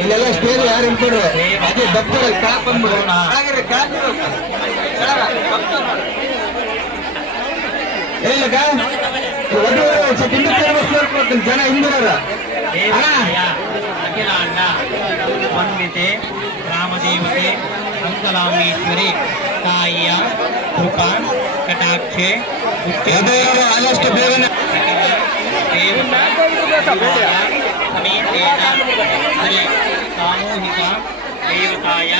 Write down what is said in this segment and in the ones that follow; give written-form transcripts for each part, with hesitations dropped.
ಇಲ್ಲೆಲ್ಲ ಸ್ಟೇಜ್ ಯಾರು ಇಟ್ಬಿಡ್ರೆ ಅದೇ ದಪ್ಪರ ಕ್ಯಾಪ್ ಬಂದ್ಬಿಡೋಣ ಜನ ಹಿಂದಿರ ಅಖಿಲಾಂಡ ವಂದಿತೆ ರಾಮದೇವತೆ ಅಂಕಲಾಂಬೇಶ್ವರಿ ತಾಯಿಯ ಕೃಪಾ ಕಟಾಕ್ಷೆ ಆದಷ್ಟು ಬೇಗನೆ ದೇವತಾ ಸಮೇತೇನ ಶ್ರೀ ಸಾಮೂಹಿಕ ದೇವತಾಯ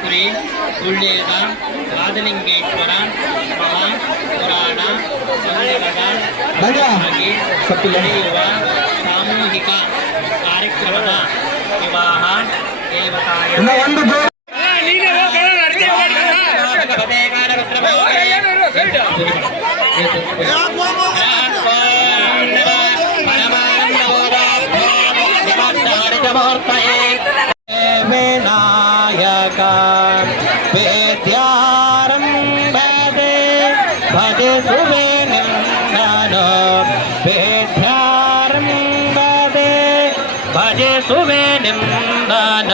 ಶ್ರೀ ಸುಳ್ಯದ ರಾಜಲಿಂಗೇಶ್ವರ ಮಹಾ ಪುರಾಣ ಸಂದರ್ಭವಾಗಿ ನಡೆಯುವ ಸಾಮೂಹಿಕ ಕಾರ್ಯಕ್ರಮದ ವಿವಾಹ ದೇವತಾಯ ವಿನಾಯಕ ವೇದ್ಯಾರಂಭದೆ ಭಜೆ ಸುವೇನಂದನ ವೇದ್ಯಾರಂಭದೆ ಭಜೆ ಸುವೇನಂದನ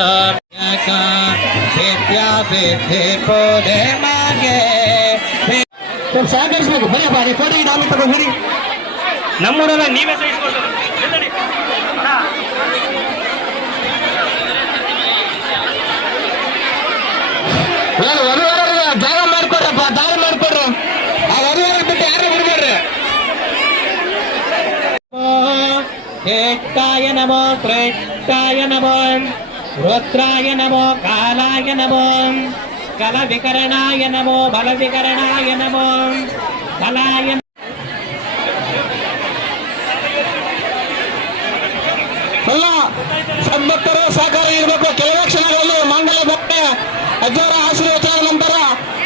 ವಿದ್ಯಾ ವಿದ್ಯೆ ಪೋದೆ ಮಾಗೆ ಸಹಕರಿಸಬೇಕು ಭಯ ಬಾರಿ ಕೊಡಿ ನಾನು ತಗೊಂಡಿ ನಮ್ಮೂರಲ್ಲ ನೀವೇ ಸಹಿಸ್ಕೊಂಡು ಜಾಗ ಮಾಡ್ಕೊಡ್ರಪ್ಪ ದಾರಿ ಮಾಡ್ಕೊಡ್ರಿ ಆ ವಧುವರ ಬಿಟ್ಟು ಯಾರು ಬಿಡ್ಬೇಡ್ರಿ ಜ್ಯೇಷ್ಠಾಯ ನಮೋ ಶ್ರೇಷ್ಠಾಯ ನಮೋ ರುದ್ರಾಯ ನಮೋ ಕಾಲಾಯ ನಮೋ ಕಲ ವಿಕರಣಾಯ ನಮೋ ಬಲ ವಿಕರಣಾಯ ನಮೋ ಬಲಾಯ ಎಲ್ಲ ಸದ್ಭಕ್ತರು ಸಹಕಾರ ಇರಬೇಕು. ಕೆಲವೇ ಕ್ಷಣಗಳಲ್ಲಿ ಮಾಂಗಲ್ಯ ಭಕ್ತ ಅಜ್ಜವರ ಆಶೀರ್ವಚನ ನಂತರ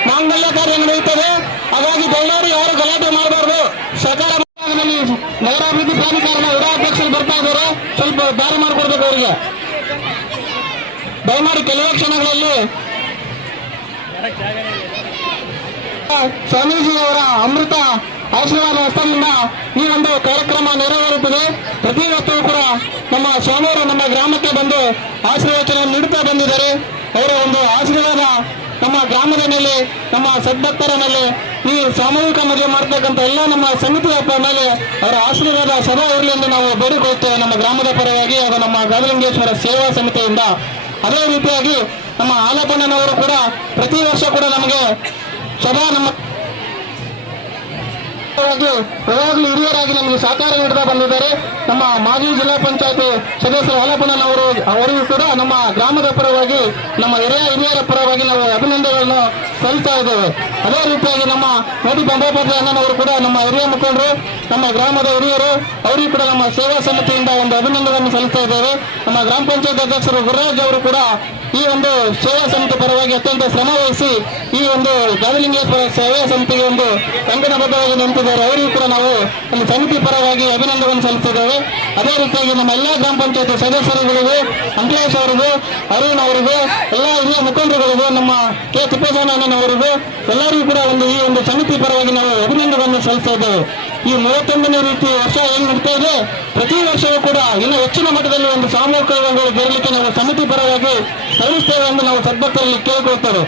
ಮಾಂಗಲ್ಯ ಕಾರ್ಯ ನಡೆಯುತ್ತದೆ. ಹಾಗಾಗಿ ದಯಮಾಡಿ ಯಾರು ಗಲಾಟೆ ಮಾಡಬಾರ್ದು. ಸಹಕಾರ ನಗರಾಭಿವೃದ್ಧಿ ಪ್ರಾಧಿಕಾರದ ಉಪಾಧ್ಯಕ್ಷರು ಬರ್ತಾ ಇದ್ದಾರೆ, ಸ್ವಲ್ಪ ದಾರಿ ಮಾಡಿಕೊಡ್ಬೇಕು ಅವರಿಗೆ. ದಯಮಾಡಿ ಕೆಲವೇ ಕ್ಷಣಗಳಲ್ಲಿ ಸ್ವಾಮೀಜಿಯವರ ಅಮೃತ ಆಶೀರ್ವಾದ ಹಸ್ತದಿಂದ ಈ ಒಂದು ಕಾರ್ಯಕ್ರಮ ನೆರವೇರುತ್ತದೆ. ಪ್ರತಿ ವರ್ಷವೂ ಕೂಡ ನಮ್ಮ ಸ್ವಾಮಿಯವರು ನಮ್ಮ ಗ್ರಾಮಕ್ಕೆ ಬಂದು ಆಶೀರ್ವಚನ ನೀಡುತ್ತಾ ಬಂದಿದ್ದಾರೆ. ಅವರ ಒಂದು ಆಶೀರ್ವಾದ ನಮ್ಮ ಗ್ರಾಮದ ಮೇಲೆ, ನಮ್ಮ ಸದ್ಭಕ್ತರ ಮೇಲೆ, ಈ ಸಾಮೂಹಿಕ ಮದುವೆ ಮಾಡತಕ್ಕಂಥ ಎಲ್ಲ ನಮ್ಮ ಸಮಿತಿಯ ಮೇಲೆ ಅವರ ಆಶೀರ್ವಾದ ಸದಾ ಇರಲಿ ಎಂದು ನಾವು ಬೇಡಿಕೊಳ್ಳುತ್ತೇವೆ ನಮ್ಮ ಗ್ರಾಮದ ಪರವಾಗಿ ಹಾಗೂ ನಮ್ಮ ಗಾದಲಿಂಗೇಶ್ವರ ಸೇವಾ ಸಮಿತಿಯಿಂದ. ಅದೇ ರೀತಿಯಾಗಿ ನಮ್ಮ ಆಲಪಣ್ಣನವರು ಕೂಡ ಪ್ರತಿ ವರ್ಷ ಕೂಡ ನಮಗೆ ಸದಾ ನಮ್ಮ ಯಾವಾಗಲೂ ಹಿರಿಯರಾಗಿ ನಮಗೆ ಸಹಕಾರ ನೀಡುತ್ತಾ ಬಂದಿದ್ದಾರೆ. ನಮ್ಮ ಮಾಜಿ ಜಿಲ್ಲಾ ಪಂಚಾಯತಿ ಸದಸ್ಯರು ಹಾಲಪ್ಪನವರು ಅವರಿಗೂ ಕೂಡ ನಮ್ಮ ಗ್ರಾಮದ ಪರವಾಗಿ, ನಮ್ಮ ಹಿರಿಯರ ಪರವಾಗಿ ನಾವು ಅಭಿನಂದನೆಗಳನ್ನು ಸಲ್ಲಿಸ್ತಾ ಇದ್ದೇವೆ. ಅದೇ ರೀತಿಯಾಗಿ ನಮ್ಮ ಮೋದಿ ಬಂಡಾಪತಿ ಅಣ್ಣನವರು ಕೂಡ ನಮ್ಮ ಹಿರಿಯ ಮುಖಂಡರು, ನಮ್ಮ ಗ್ರಾಮದ ಹಿರಿಯರು, ಅವರಿಗೂ ಕೂಡ ನಮ್ಮ ಸೇವಾ ಸಮಿತಿಯಿಂದ ಒಂದು ಅಭಿನಂದನೆಯನ್ನು ಸಲ್ಲಿಸ್ತಾ ಇದ್ದೇವೆ. ನಮ್ಮ ಗ್ರಾಮ ಪಂಚಾಯತ್ ಅಧ್ಯಕ್ಷರು ಗುರುರಾಜ್ ಅವರು ಕೂಡ ಈ ಒಂದು ಸೇವಾ ಸಮಿತಿ ಪರವಾಗಿ ಅತ್ಯಂತ ಶ್ರಮ ವಹಿಸಿ ಈ ಒಂದು ಗಾದಲಿಂಗೇಶ್ವರ ಸೇವಾ ಸಮಿತಿಗೆ ಒಂದು ಕಂಕಣಬದ್ಧವಾಗಿ ನಿಂತಿದ್ದಾರೆ. ಅವರಿಗೂ ಕೂಡ ನಾವು ಒಂದು ಸಮಿತಿ ಪರವಾಗಿ ಅಭಿನಂದನೆ ಸಲ್ಲಿಸಿದ್ದೇವೆ. ಅದೇ ರೀತಿಯಾಗಿ ನಮ್ಮ ಎಲ್ಲ ಗ್ರಾಮ ಪಂಚಾಯತ್ ಸದಸ್ಯರುಗಳಿಗೂ, ಅಂಕಲೇಶ್ ಅವರಿಗೂ, ಅರುಣ್ ಅವರಿಗೂ, ಎಲ್ಲ ಹಿರಿಯ ಮುಖಂಡರುಗಳಿಗೂ, ನಮ್ಮ ಕೆ ತಿಪ್ಪೇಸ್ವಾಮಣ್ಣನವರಿಗೂ ಎಲ್ಲರಿಗೂ ಕೂಡ ಈ ಒಂದು ಸಮಿತಿ ಪರವಾಗಿ ನಾವು ಅಭಿನಂದನೆಯನ್ನು ಸಲ್ಲಿಸ್ತಾ ಇದ್ದೇವೆ. ಈ 31ನೇ ರೀತಿ ವರ್ಷ ಏನು ನಡೀತಾ ಇದೆ, ಪ್ರತಿ ವರ್ಷವೂ ಕೂಡ ಇನ್ನೂ ಹೆಚ್ಚಿನ ಮಟ್ಟದಲ್ಲಿ ಒಂದು ಸಾಮೂಹಿಕ ಬರಲಿಕ್ಕೆ ನಾವು ಸಮಿತಿ ಪರವಾಗಿ ಸಲ್ಲಿಸ್ತೇವೆ ಎಂದು ನಾವು ಸದ್ಭಕ್ತರಲ್ಲಿ ಕೇಳಿಕೊಳ್ತೇವೆ.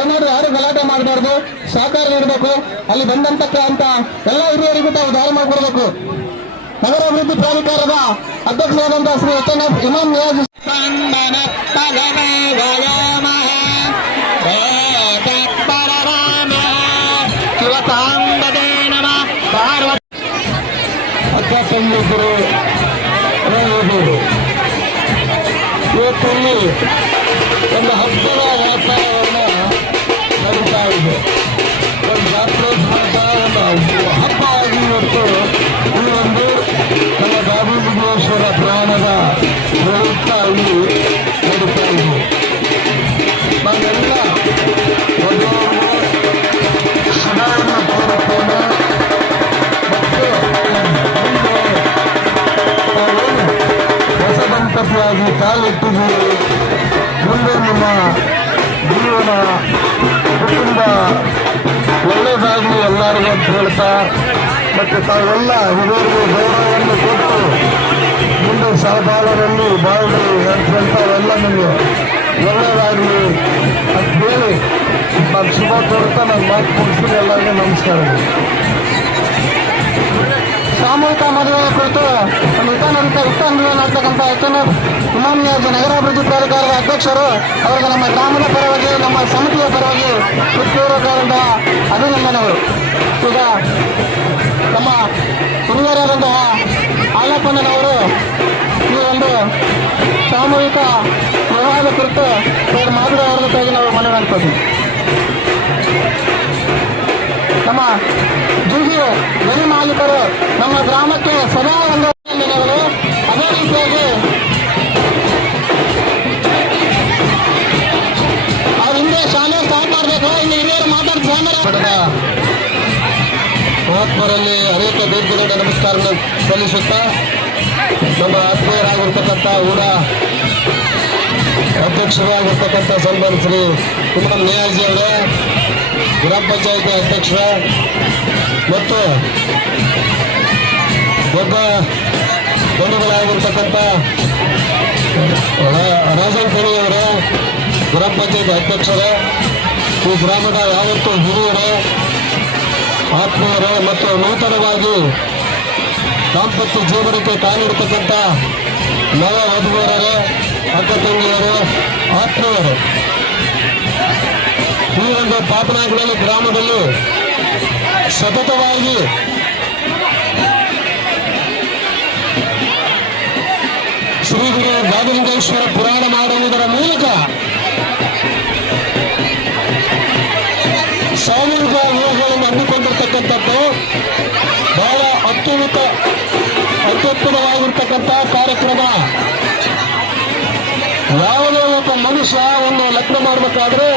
ಏನಾದ್ರು ಯಾರು ಗಲಾಟೆ ಮಾಡಬಾರ್ದು, ಸಹಕಾರ ನೀಡಬೇಕು. ಅಲ್ಲಿ ಬಂದಂತ ಅಂತ ಎಲ್ಲ ಹಿರಿಯರಿಗೂ ತಾವು ದಾರಿ ಮಾಡಿಕೊಡ್ಬೇಕು. ನಗರಾಭಿವೃದ್ಧಿ ಪ್ರಾಧಿಕಾರದ ಅಧ್ಯಕ್ಷರಾದಂತಹ ಶ್ರೀ HNF ಇಮಾಮ್ ನಿಯಾಜ್ ಅಧ್ಯಾಪಕರು ಇವತ್ತಲ್ಲಿ ಒಂದು ಹಬ್ಬದ ವ್ಯಾಪಾರವನ್ನು ನಡೀತಾ ಇದೆ. ಒಂದು ಜಾತ್ರೋತ್ಸವ ಒಂದು ಹಬ್ಬವಾಗಿ ಇವತ್ತು ಈ ಒಂದು ನಮ್ಮ ಗಾದಲಿಂಗೇಶ್ವರ ಪ್ರಾಣದ ಪ್ರಯುಕ್ತ ಇಲ್ಲಿ ನಡೀತಾ ಇದೆ. ನಾವೆಲ್ಲ ಮೊದಲವರು ಸದಾಯನ್ನು ಕೋರುತ್ತೇನೆ. ಹೊಸ ದಂಪತಿಯಾಗಿ ಕಾಲಿಟ್ಟಿದ್ದೀರಿ. ಮುಂದೆ ನಿಮ್ಮ ಮಾಡ್ತಾ ಮತ್ತು ತಾವೆಲ್ಲ ಹಿರಿಯರಿಗೆ ಗೌರವವನ್ನು ಕೊಟ್ಟು ಮುಂದೆ ಸಹಬಾಳರಲ್ಲಿ ಬಾಳಲಿ ಅಂಥವೆಲ್ಲ ನಿಮಗೆ ಒಳ್ಳೆಯದಾಗಲಿ ಅಂತ ಹೇಳಿ ನಾನು ಶುಭ ಕೋರ್ತಾ ನಾನು ಮಾತು ಮುಗಿಸ್ತೀನಿ. ಎಲ್ಲರಿಗೂ ನಮಸ್ಕಾರಗಳು. ಸಾಮೂಹಿಕ ಮದುವೆ ಕುರಿತು ಇತ್ತಂತಕ್ಕಂಥ ಇಮಾಮಿಯಾಜಿ ನಗರಾಭಿವೃದ್ಧಿ ಪ್ರಾಧಿಕಾರದ ಅಧ್ಯಕ್ಷರು ಅವರಿಗೆ ನಮ್ಮ ಗ್ರಾಮದ ಪರವಾಗಿ ನಮ್ಮ ಸಮಿತಿಯ ಪರವಾಗಿ ಹೃತ್ಪೂರ್ವಕವಾದ ಅಭಿನಂದನೆಗಳು. ಈಗ ನಮ್ಮ ಹಿರಿಯರಾದಂತಹ ಹಾಲಪ್ಪಣ್ಣನವರು ಈ ಒಂದು ಸಾಮೂಹಿಕ ವಿವಾಹದ ಕುರಿತು ಮಾತನಾಡುವ ಜೊತೆಗೆ ನಾವು ಮನವಿ ಮಾಡ್ತೀವಿ. ನಮ್ಮ ಜೂಜಿ ಗಣಿ ಮಾಲೀಕರು ನಮ್ಮ ಗ್ರಾಮಕ್ಕೆ ಸದಾ ಒಂದು ಅಭಿನಂದನೆಗಳು. ಅದೇ ರೀತಿಯಾಗಿ ಅವ್ರ ಹಿಂದೆ ಶಾಲೆ ಸ್ಟಾರ್ಟ್ ಮಾಡಬೇಕು. ಇಲ್ಲಿ ಹಿರಿಯರು ಮಾತಾಡ್ತಾರೆ. ಮಹಾತ್ಮರಲ್ಲಿ ಅನೇಕ ದೀರ್ಘದ ನಮಸ್ಕಾರಗಳನ್ನು ಸಲ್ಲಿಸುತ್ತಾ ನಮ್ಮ ಆತ್ಮೀಯರಾಗಿರ್ತಕ್ಕಂಥ ಊರ ಅಧ್ಯಕ್ಷರಾಗಿರ್ತಕ್ಕಂಥ ಸನ್ಮಾನ ಶ್ರೀ ಕುಮಾರ್ ನ್ಯಾಯಾಜಿ ಅವರೇ, ಗ್ರಾಮ ಪಂಚಾಯತಿ ಅಧ್ಯಕ್ಷರ ಮತ್ತು ದೊಡ್ಡ ಬಂಧುಗಳಾಗಿರ್ತಕ್ಕಂಥ ರಾಜನ್ ಕಣಿಯವರೇ, ಗ್ರಾಮ ಪಂಚಾಯತಿ ಅಧ್ಯಕ್ಷರೇ, ಈ ಗ್ರಾಮದ ಯಾವತ್ತೂ ಹಿರಿಯರೇ, ಆತ್ಮೀಯರೇ ಮತ್ತು ನೂತನವಾಗಿ ದಾಂಪತ್ಯ ಜೀವನಕ್ಕೆ ಕಾಲಿಡ್ತಕ್ಕಂಥ ನವ ವಧುವರರೇ, ಅಕ್ಕ ತಂಗಿಯರು, ಆತ್ಮೀಯರು, ಈ ಒಂದು ಪಾಪನಾಯಕನಹಳ್ಳಿ ಗ್ರಾಮದಲ್ಲಿ ಸತತವಾಗಿ ಶ್ರೀ ಗುರು ರಾಘವೇಂದ್ರೇಶ್ವರ ಪುರಾಣ ಮಾಡುವುದರ ಮೂಲಕ ಸಾಮೂಹಿಕ ವಿವಾಹಗಳನ್ನು ಹಮ್ಮಿಕೊಂಡಿರ್ತಕ್ಕಂಥದ್ದು ಬಹಳ ಅತ್ಯುತ್ತಮವಾಗಿರ್ತಕ್ಕಂಥ ಕಾರ್ಯಕ್ರಮ. ಯಾವುದೇ ಒಬ್ಬ ಮನುಷ್ಯ ಒಂದು ಲಗ್ನ ಮಾಡಬೇಕಾದ್ರೆ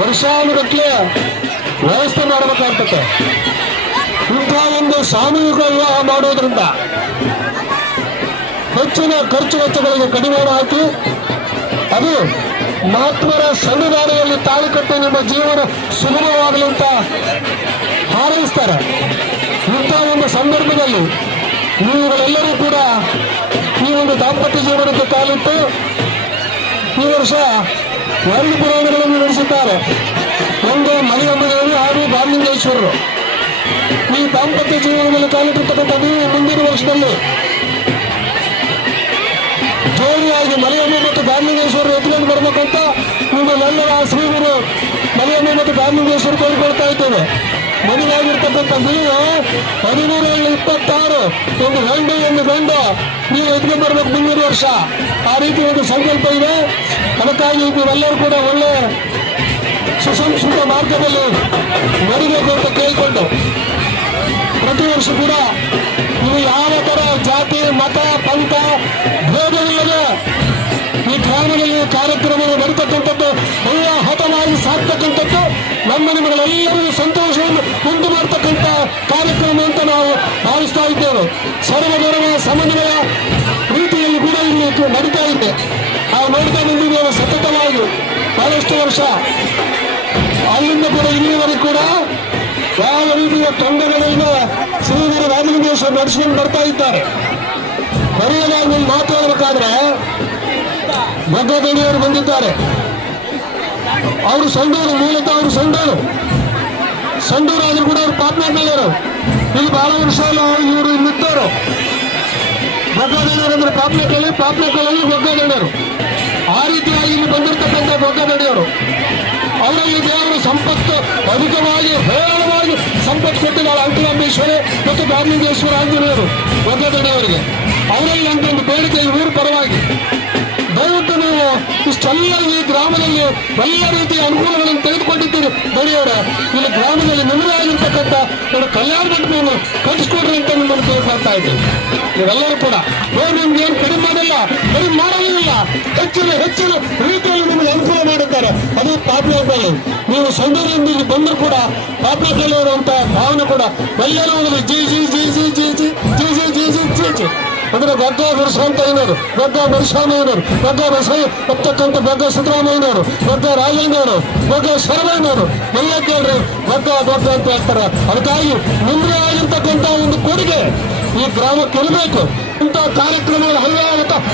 ವರ್ಷಾನುಗಟ್ಟಲೆ ವ್ಯವಸ್ಥೆ ಮಾಡಬೇಕಾಗ್ತದೆ. ಇಂಥ ಒಂದು ಸಾಮೂಹಿಕ ವಿವಾಹ ಮಾಡೋದ್ರಿಂದ ಹೆಚ್ಚಿನ ಖರ್ಚು ವೆಚ್ಚಗಳಿಗೆ ಕಡಿಮೆ ಹಾಕಿ ಅದು ಮಹಾತ್ಮರ ಸಂವಿಧಾನದಲ್ಲಿ ತಾಳಿ ಕಟ್ಟಿ ನಿಮ್ಮ ಜೀವನ ಸುಗಮವಾಗಲಿ ಅಂತ ಹಾರೈಸ್ತಾರೆ. ಇಂಥ ಒಂದು ಸಂದರ್ಭದಲ್ಲಿ ನೀವುಗಳೆಲ್ಲರೂ ಕೂಡ ಈ ಒಂದು ದಾಂಪತ್ಯ ಜೀವನಕ್ಕೆ ಕಾಲಿಟ್ಟು ಈ ವರ್ಷ 2 ಪುರಾಣಗಳನ್ನು ನಡೆಸಿದ್ದಾರೆ. ಒಂದು ಮಲಿಯಮ್ಮದೇವಿ ಹಾಗೂ ಬಾಲಿಂಗೇಶ್ವರರು. ಈ ದಾಂಪತ್ಯ ಜೀವನದಲ್ಲಿ ಕಾಲಿಟ್ಟಿರ್ತಕ್ಕಂಥದ್ದು ಮುಂದಿನ ವರ್ಷದಲ್ಲಿ ಜೋಡಿಯಾಗಿ ಮಲಿಯಮ್ಮ ಮತ್ತು ಬಾಲಿಂಗೇಶ್ವರರು ಎತ್ಕೊಂಡು ಬರ್ಬೇಕಂತ ನಿಮ್ಮನ್ನೆಲ್ಲರ ಶ್ರೀಗುರು ಮಲಿಯಮ್ಮ ಮತ್ತು ಬಾಲಿಂಗೇಶ್ವರ ಕೋರಿಕೊಳ್ತಾ ಇದ್ದೇವೆ. ಮದುವೆಯಾಗಿರ್ತಕ್ಕಂಥ ನೀವು 1326 ಒಂದು ಗಂಡು ಒಂದು ಗಂಡು ನೀವು ಎತ್ಕೊಂಡು ಬರ್ಬೇಕು ಮುಂದಿನ ವರ್ಷ. ಆ ರೀತಿ ಒಂದು ಸಂಕಲ್ಪ ಇದೆ. ಅದಕ್ಕಾಗಿ ನೀವೆಲ್ಲರೂ ಕೂಡ ಒಳ್ಳೆ ಸುಸಂಸ್ಕೃತ ಮಾರ್ಗದಲ್ಲಿ ನಡಿಬೇಕು ಅಂತ ಕೇಳಿಕೊಂಡು ಪ್ರತಿ ವರ್ಷ ಕೂಡ ನೀವು ಯಾವ ಥರ ಜಾತಿ ಮತ ಪಂಥ ಭೇದವಿಲ್ಲದೆ ಈ ಗ್ರಾಮದಲ್ಲಿ ಕಾರ್ಯಕ್ರಮ ನಡೀತಕ್ಕಂಥದ್ದು ಎಲ್ಲ ಹತವಾಗಿ ಸಾಕ್ತಕ್ಕಂಥದ್ದು ನಿಮ್ಮಗಳೆಲ್ಲರಿಗೂ ಸಂತೋಷವನ್ನು ಉಂಟು ಮಾಡ್ತಕ್ಕಂಥ ಕಾರ್ಯಕ್ರಮ ಅಂತ ನಾವು ಭಾವಿಸ್ತಾ ಇದ್ದೇವೆ. ಸರ್ವಧರ್ಮ ಸಮನ್ವಯ ರೀತಿಯಲ್ಲಿ ಕೂಡ ಇಲ್ಲಿ ನಡೀತಾ ಇದೆ. ನಾವು ನೋಡ್ತಾ ಬಂದಿದ್ದೇವೆ ಸತತವಾಗಿ ಬಹಳಷ್ಟು ವರ್ಷ. ಅಲ್ಲಿಂದ ಕೂಡ ಇಲ್ಲಿವರೆಗೂ ಕೂಡ ಯಾವ ರೀತಿಯ ತೊಂದರೆಗಳಿಂದ ಶ್ರೀಗುರು ರಾಘವೇಂದ್ರೇಶ್ವರ ನಡೆಸಿಕೊಂಡು ಬರ್ತಾ ಇದ್ದಾರೆ. ಕೊನೆಯದಾಗಿ ಮಾತಾಡಬೇಕಾದ್ರೆ ಮಧ್ಯದಣಿಯವರು ಬಂದಿದ್ದಾರೆ. ಅವರು ಸಂಡೂರು, ಮೂಲತಃ ಅವರು ಸಂಡೂರು ಆದರೂ ಕೂಡ ಅವರು ಪಾಪ್ನಾಡ್ನವರು. ಇಲ್ಲಿ ಬಹಳ ವರ್ಷ ಇವರು ಇಲ್ಲಿದ್ದರು. ಬೊಗ್ಗದಣಿಯರು ಅಂದ್ರೆ ಪಾಪ್ನಕಲ್ಲಿ ಬೊಗ್ಗದಣಿಯರು. ಆ ರೀತಿಯಾಗಿ ಇಲ್ಲಿ ಬಂದಿರತಕ್ಕಂಥ ಬೊಗ್ಗದಣಿಯವರು ಅವರಲ್ಲಿ ದೇವರು ಸಂಪತ್ತು ಅಧಿಕವಾಗಿ ಹೇರಳವಾಗಿ ಸಂಪತ್ತು ಕೊಟ್ಟಿದ್ದಾರೆ. ಅಂಕಲಾಂಬೇಶ್ವರಿ ಮತ್ತು ಬಾಲಿಂಗೇಶ್ವರ ಆಂಜನೇಯರು ಬೊಗ್ಗದಣಿಯವರಿಗೆ ಅವರಲ್ಲಿ ಒಂದು ಬೇಡಿಕೆ ಊರು ಪರವಾಗಿ ದಯವಿಟ್ಟು ನೀವು ಇಷ್ಟೆಲ್ಲ ಈ ಗ್ರಾಮದಲ್ಲಿ ಎಲ್ಲ ರೀತಿಯ ಅನುಕೂಲಗಳನ್ನು ತೆಗೆದುಕೊಂಡಿದ್ದೀರಿ. ದಣಿಯವರ ಇಲ್ಲಿ ಗ್ರಾಮದಲ್ಲಿ ನಿಮ್ಮದೇ ಆಗಿರ್ತಕ್ಕಂಥ ಒಂದು ಕಲ್ಯಾಣ ಮಂಟಪವನ್ನು ಕಟ್ಟಿಸ್ಕೊಡ್ರಿ ಅಂತ ನಿಮ್ಮನ್ನು ಕೇಳ್ಕೊಳ್ತಾ ಇದ್ದೀವಿ. ನೀವೆಲ್ಲರೂ ಕೂಡ ನಿಮ್ಗೇನು ಕಡಿಮೆ ಮಾಡಲಿಲ್ಲ, ಹೆಚ್ಚಿನ ರೀತಿಯಲ್ಲಿ ನಿಮಗೆ ಅನುಕೂಲ ಮಾಡುತ್ತಾರೆ. ಅದು ಪಾಪ್ನಾಕಲ್ಲಿ ನೀವು ಸಂಡೂರಿನಿಂದ ಇಲ್ಲಿ ಬಂದರೂ ಕೂಡ ಪಾಪ್ನಾಕಲ್ಲಿ ಇರುವಂತಹ ಭಾವನೆ ಕೂಡ ಎಲ್ಲರೂ G G G G G G G G G G G G ಅಂದ್ರೆ ಗಡ್ಡ ಗುರುಸಂತಯ್ಯನವರು, ಗಡ್ಡ ಗುರುಸ್ವಾಮಿಯವರು, ಗಡ್ಡ ಬಸವ ಹೋಗ್ತಕ್ಕಂಥ ಗಡ್ಡ ಸಿದ್ದರಾಮಯ್ಯನವರು, ಗಡ್ಡ ರಾಜೇಂದ್ರವರು, ಗಡ್ಡ ಶರವಣ್ಣವರು ಎಲ್ಲ ಕೇಳ್ರಿ ಗಡ್ಡ ದೊಡ್ಡ ಅಂತ ಹೇಳ್ತಾರೆ. ಅದಕ್ಕಾಗಿ ನಿಮ್ಮದೇ ಆಗಿರ್ತಕ್ಕಂಥ ಒಂದು ಕೊಡುಗೆ ಈ ಗ್ರಾಮಕ್ಕೆ ಇರಬೇಕು. ಇಂಥ ಕಾರ್ಯಕ್ರಮಗಳು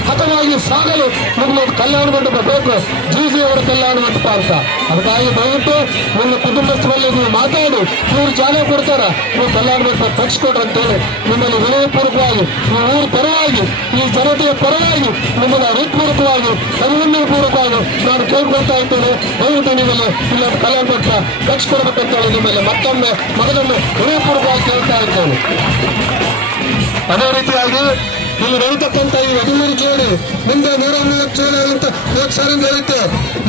ಹತವಾಗಿ ಸಾಗಲು ನಿಮಗೆ ಕಲ್ಯಾಣ ಮಂಟಪ ಬೇಕು, ಜಿ ಅವರ ಕಲ್ಯಾಣ ಮಂಟಪ ಅಂತ. ಅದಕ್ಕಾಗಿ ದಯವಿಟ್ಟು ನಿಮ್ಮ ಕುಟುಂಬಸ್ಥರಲ್ಲಿ ನೀವು ಮಾತಾಡಿ, ಇವ್ರು ಜಾಗ ಕೊಡ್ತಾರ, ನೀವು ಕಲ್ಯಾಣ ಮಂಟಪ ಕಟ್ಸ್ಕೊಡ್ರಿ ಅಂತೇಳಿ ನಿಮ್ಮಲ್ಲಿ ವಿನಯಪೂರ್ವಕವಾಗಿ, ಈ ಊರ ಪರವಾಗಿ, ಈ ಜನತೆಯ ಪರವಾಗಿ, ನಿಮ್ಮನ್ನ ಹೃತ್ಪೂರ್ವಕವಾಗಿ, ಅಭಿನಂದನೆ ಪೂರ್ವಕವಾಗಿ ನಾನು ಕೇಳ್ಕೊಳ್ತಾ ಇದ್ದೇನೆ. ದಯವಿಟ್ಟು ನಿಮ್ಮಲ್ಲಿ ಇಲ್ಲೊಂದು ಕಲ್ಯಾಣ ಮಂಟಪ ಕಟ್ಸ್ಕೊಡ್ಬೇಕಂತೇಳಿ ನಿಮ್ಮಲ್ಲಿ ಮತ್ತೊಮ್ಮೆ ಮಗದೊಮ್ಮೆ ವಿನಯಪೂರ್ವಕವಾಗಿ ಕೇಳ್ತಾ ಇದ್ದೇನೆ. ಅದೇ ರೀತಿಯಾಗಿ ಇಲ್ಲಿ ನಡೀತಕ್ಕಂಥ ಈ 13 ಜೋಡಿ ಮುಂದೆ 130 ಜೋಡಿ ಅಂತ ಹೋದ ಸಾರಿ ಹೇಳುತ್ತೆ,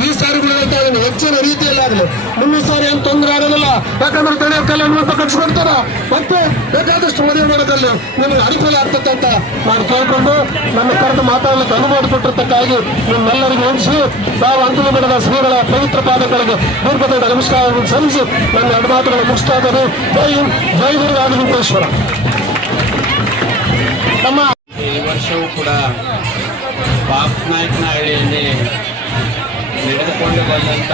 ಈ ಸಾರಿ ಹೇಳ್ತಾ ಇದ್ದೀನಿ ಹೆಚ್ಚಿನ ರೀತಿಯಲ್ಲಾಗಲಿ ನಿಮ್ಮ ಸಾರಿ ಏನು ತೊಂದರೆ ಆಗೋದಿಲ್ಲ. ಯಾಕಂದ್ರೆ ತಡೆ ಕಲ್ಯಾಣ ಮಂಟಪ ಕಟ್ಸ್ಕೊಡ್ತಾರ, ಮತ್ತೆ ಬೇಕಾದಷ್ಟು ಮದುವೆ ಮಾಡೋದಲ್ಲಿ ನಿಮಗೆ ಅನುಕೂಲ ಆಗ್ತದೆ ಅಂತ ನಾನು ಕೇಳ್ಕೊಂಡು ನನ್ನ ಕರೆದು ಮಾತಾಡಲಿಕ್ಕೆ ಅನುಮತಿ ಕೊಟ್ಟಿರ್ತಕ್ಕಾಗಿ ನಿಮ್ಮೆಲ್ಲರಿಗೂ ಹೊಂದಿಸಿ ನಾವು ಅಂತಿಮ ದಿನದ ಶ್ರೀಗಳ ಪವಿತ್ರ ಪಾದಗಳಿಗೆ ದೀರ್ಘದ ನಮಸ್ಕಾರವನ್ನು ಸಲ್ಲಿಸಿ ನನ್ನ 2 ಮಾತುಗಳು ಮುಗಿಸ್ತಾ ಇದ್ದೇನೆ. ಜೈ ಹಿಂದ್, ಜೈ ಗುರು ರಾಘವೇಂದ್ರೇಶ್ವರ. ನಮ್ಮ ಈ ವರ್ಷವೂ ಕೂಡ ಪಾಪನಾಯಕನಹಳ್ಳಿಯಲ್ಲಿ ನಡೆದುಕೊಂಡು ಬಂದಂಥ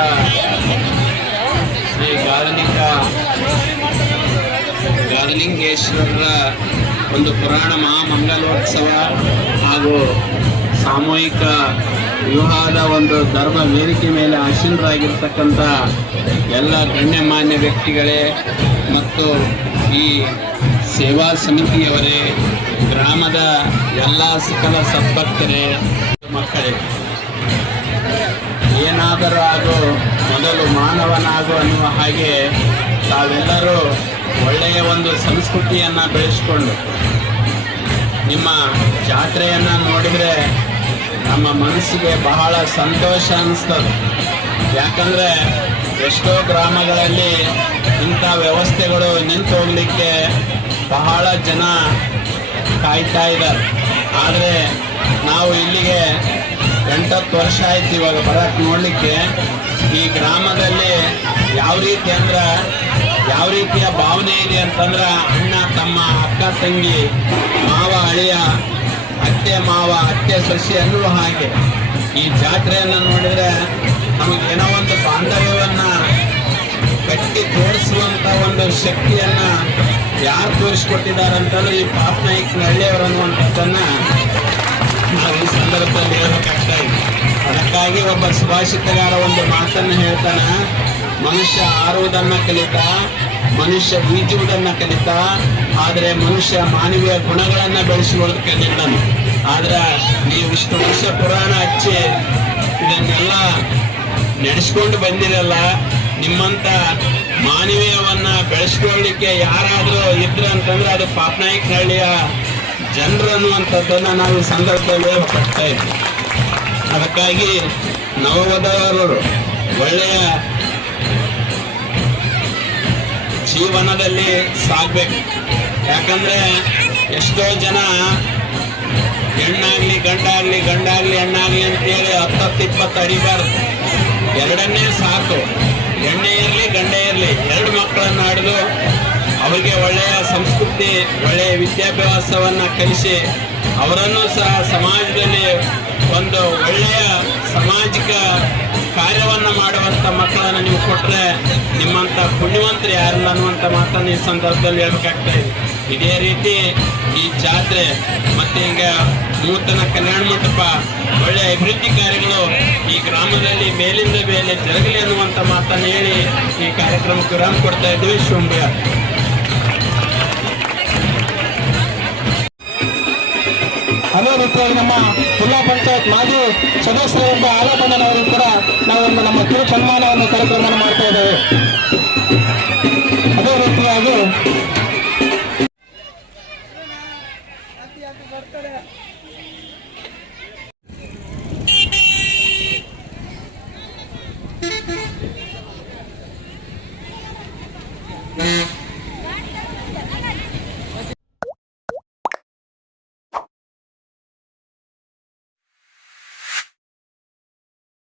ಶ್ರೀ ಗಾದಲಿಂಗೇಶ್ವರರ ಒಂದು ಪುರಾಣ ಮಹಾಮಂಗಲೋತ್ಸವ ಹಾಗೂ ಸಾಮೂಹಿಕ ವಿವಾಹದ ಒಂದು ಧರ್ಮ ವೇದಿಕೆ ಮೇಲೆ ಆಸೀನರಾಗಿರ್ತಕ್ಕಂಥ ಎಲ್ಲ ಗಣ್ಯಮಾನ್ಯ ವ್ಯಕ್ತಿಗಳೇ ಮತ್ತು ಈ ಸೇವಾ ಸಮಿತಿಯವರೇ, ಗ್ರಾಮದ ಎಲ್ಲ ಸಕಲ ಸದ್ಭಕ್ತರೇ, ಮಕ್ಕಳೇ, ಏನಾದರೂ ಆಗು ಮೊದಲು ಮಾನವನಾಗು ಅನ್ನುವ ಹಾಗೆ ತಾವೆಲ್ಲರೂ ಒಳ್ಳೆಯ ಒಂದು ಸಂಸ್ಕೃತಿಯನ್ನು ಬೆಳೆಸಿಕೊಂಡು ನಿಮ್ಮ ಜಾತ್ರೆಯನ್ನು ನೋಡಿದರೆ ನಮ್ಮ ಮನಸ್ಸಿಗೆ ಬಹಳ ಸಂತೋಷ ಅನ್ನಿಸ್ತದೆ. ಯಾಕಂದರೆ ಎಷ್ಟೋ ಗ್ರಾಮಗಳಲ್ಲಿ ಇಂಥ ವ್ಯವಸ್ಥೆಗಳು ನಿಂತು ಹೋಗಲಿಕ್ಕೆ ಬಹಳ ಜನ ಕಾಯ್ತಾ ಇದ್ದಾರೆ. ಆದರೆ ನಾವು ಇಲ್ಲಿಗೆ 8-10 ವರ್ಷ ಆಯ್ತು ಇವಾಗ ಬರಕ್ಕೆ ನೋಡಲಿಕ್ಕೆ. ಈ ಗ್ರಾಮದಲ್ಲಿ ಯಾವ ರೀತಿ ಅಂದ್ರೆ ಯಾವ ರೀತಿಯ ಭಾವನೆ ಇದೆ ಅಂತಂದ್ರೆ ಅಣ್ಣ ತಮ್ಮ, ಅಕ್ಕ ತಂಗಿ, ಮಾವ ಅಳಿಯ, ಅತ್ತೆ ಮಾವ, ಅತ್ತೆ ಸೊಸೆ ಅನ್ನುವ ಹಾಗೆ ಈ ಜಾತ್ರೆಯನ್ನು ನೋಡಿದರೆ ನಮಗೇನೋ ಒಂದು ಬಾಂಧವ್ಯವನ್ನು ಕಟ್ಟಿ ತೋರಿಸುವಂಥ ಒಂದು ಶಕ್ತಿಯನ್ನು ಯಾರು ತೋರಿಸ್ಕೊಟ್ಟಿದ್ದಾರೆ ಅಂತಂದ್ರೆ ಈ ಪಾಪನಾಯಕನಹಳ್ಳಿಯವರು ಅನ್ನುವಂಥದ್ದನ್ನು ನಾವು ಈ ಸಂದರ್ಭದಲ್ಲಿ ಹೇಳಬೇಕಾಗ್ತಾಯಿದೆ. ಅದಕ್ಕಾಗಿ ಒಬ್ಬ ಸುಭಾಷಿತಗಾರ ಒಂದು ಮಾತನ್ನು ಹೇಳ್ತಾನೆ, ಮನುಷ್ಯ ಆರುವುದನ್ನು ಕಲಿತ, ಮನುಷ್ಯ ಈಜುವುದನ್ನು ಕಲಿತ, ಆದರೆ ಮನುಷ್ಯ ಮಾನವೀಯ ಗುಣಗಳನ್ನು ಬೆಳೆಸಿಕೊಳ್ಳೋದು ಕಲಿತಾನೆ. ಆದ್ರೆ ನೀವು ಇಷ್ಟು ವರ್ಷ ಪುರಾಣ ಹಚ್ಚಿ ಇದನ್ನೆಲ್ಲ ನಡೆಸ್ಕೊಂಡು ಬಂದಿರಲ್ಲ, ನಿಮ್ಮಂತ ಮಾನವೀಯವನ್ನ ಬೆಳೆಸ್ಕೊಳ್ಳಿಕ್ಕೆ ಯಾರಾದರೂ ಇದ್ರು ಅಂತಂದ್ರೆ ಅದು ಪಾಪನಾಯಕನಹಳ್ಳಿಯ ಜನರು ಅನ್ನುವಂಥದ್ದನ್ನು ನಾವು ಈ ಸಂದರ್ಭದಲ್ಲಿ ಪಡ್ತಾ ಇದ್ವಿ. ಅದಕ್ಕಾಗಿ ನವವಧೂವರರು ಒಳ್ಳೆಯ ಜೀವನದಲ್ಲಿ ಸಾಗಬೇಕು. ಯಾಕಂದ್ರೆ ಎಷ್ಟೋ ಜನ ಹೆಣ್ಣಾಗ್ಲಿ ಗಂಡಾಗ್ಲಿ, ಗಂಡಾಗ್ಲಿ ಹೆಣ್ಣಾಗ್ಲಿ ಅಂತೇಳಿ 10-20 ಅಡಿಬಾರ್ದು. ಎರಡನ್ನೇ ಸಾಕು, ಹೆಣ್ಣೆ ಇರಲಿ ಗಂಡೇ ಇರಲಿ, 2 ಮಕ್ಕಳನ್ನು ಹಿಡಿದು ಅವರಿಗೆ ಒಳ್ಳೆಯ ಸಂಸ್ಕೃತಿ, ಒಳ್ಳೆಯ ವಿದ್ಯಾಭ್ಯಾಸವನ್ನು ಕಲಿಸಿ ಅವರನ್ನು ಸಹ ಸಮಾಜದಲ್ಲಿ ಒಂದು ಒಳ್ಳೆಯ ಸಾಮಾಜಿಕ ಕಾರ್ಯವನ್ನು ಮಾಡುವಂಥ ಮಕ್ಕಳನ್ನು ನೀವು ಕೊಟ್ಟರೆ ನಿಮ್ಮಂಥ ಪುಣ್ಯವಂತರು ಯಾರಿಲ್ಲ ಅನ್ನುವಂಥ ಮಾತನ್ನು ಈ ಸಂದರ್ಭದಲ್ಲಿ ಹೇಳಬೇಕಾಗ್ತಾ ಇದೆ. ಇದೇ ರೀತಿ ಈ ಜಾತ್ರೆ ಮತ್ತು ಈಗ ನೂತನ ಕಲ್ಯಾಣ ಮಂಟಪ ಒಳ್ಳೆಯ ಅಭಿವೃದ್ಧಿ ಕಾರ್ಯಗಳು ಈ ಗ್ರಾಮದಲ್ಲಿ ಮೇಲಿಂದ ಮೇಲೆ ಜರಗಲಿ ಅನ್ನುವಂಥ ಮಾತನ್ನು ಹೇಳಿ ಈ ಕಾರ್ಯಕ್ರಮಕ್ಕೆ ವಿರಾಮ ಕೊಡ್ತಾ ಇದ್ದೀವಿ. ಶುಂಭ್ಯ. ಅದೇ ರೀತಿಯಾಗಿ ನಮ್ಮ ಜಿಲ್ಲಾ ಪಂಚಾಯತ್ ಮಾಜಿ ಸದಸ್ಯರ ಆಲಾಪಣ್ಣನವರು ಕೂಡ ನಾವು ನಮ್ಮ ಕಿರು ಸನ್ಮಾನವನ್ನು ಕಾರ್ಯಕ್ರಮವನ್ನು ಮಾಡ್ತೀವಿ.